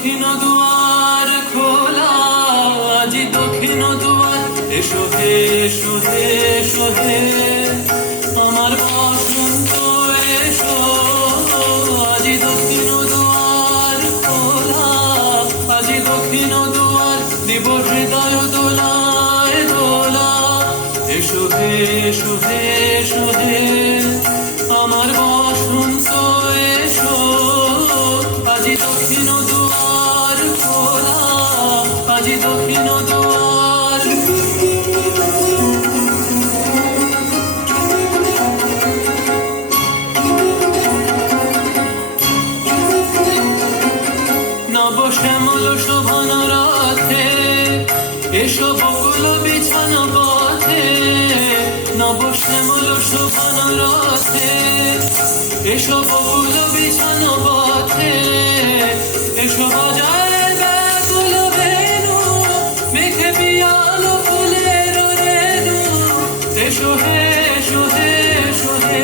দক্ষিণ দুয়ার খোলা, আজি দক্ষিণ দুয়ার, এসো হে এসো হে এসো হে আমার বসন্ত এসো। আজি দক্ষিণ দুয়ার খোলা, আজি দক্ষিণ দুয়ার, দিব হৃদয় দোলায় দোলা। এসো হে এসো হে এসো হে আমার বসন্ত এসো। আজি দক্ষিণ দুয়ার খোলা, আজি দক্ষিণ দুয়ার। নব শ্যামল শোভন রথে, এসো বকুল বিছানো পথে। নব শ্যামল শোভন রথে, এসো বকুল বিছানো পথে। এসো বাজায় ব্যাকুল বেণু, মেঘে পিয়ালো ফুলের রেণু। এসো হে এসো হে এসো হে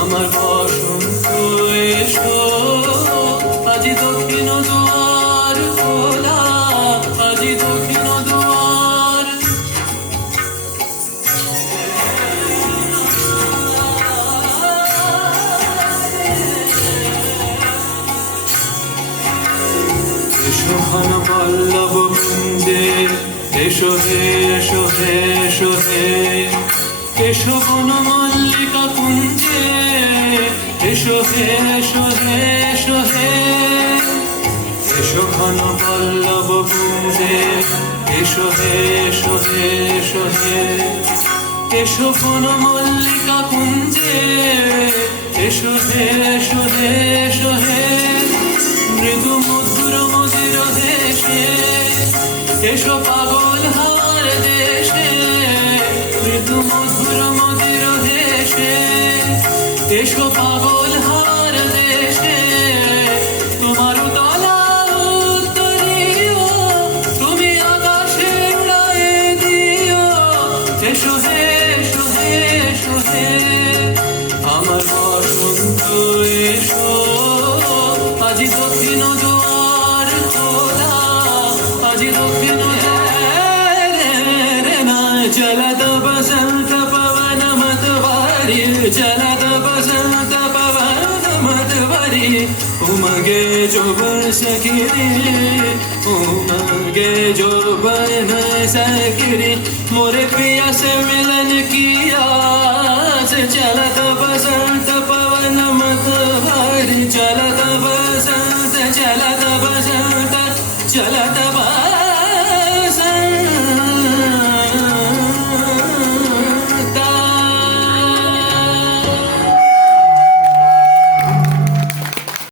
আমার বসন্ত এসো। আজি দক্ষিণ দুয়ার খোলা, আজি দক্ষিণ দুয়ার। এসো ঘন পল্লব কুঞ্জে, এসো হে এসো হে এসো হে এসো বন মল্লিকা কুঞ্জে। এসো হে এসো হে এসো হে এসো ঘন পল্লব কুঞ্জে, এসো হে এসো হে এসো হে এসো বন মল্লিকা কুঞ্জে। এসো হে এসো হে এসো হে মৃদু মধুর মদির দেশে। এসো পাগল হাওয়ার দেশে, মৃদু মধুর মদির দেশে। এসো পাগল হাওয়ার দেশে, তোমার তলা উত্তরীয়, তুমি আকাশে উড়ায়ে দিও। এসো হে এসো হে এসো হে আমার বসন্ত এসো। আজি দক্ষিণ দুয়ার খোলা, আজি দক্ষিণ চলদ বসন্ত পवन मतवारी, चलद बसंत पवन मतवारी। उमगे जोबन सखिरी, उमगे जोबन सखिरी मोरे पिया से मिलन की आस। चलद बसंत पवन मतवारी, चलद बसंत चलद बसंत चलद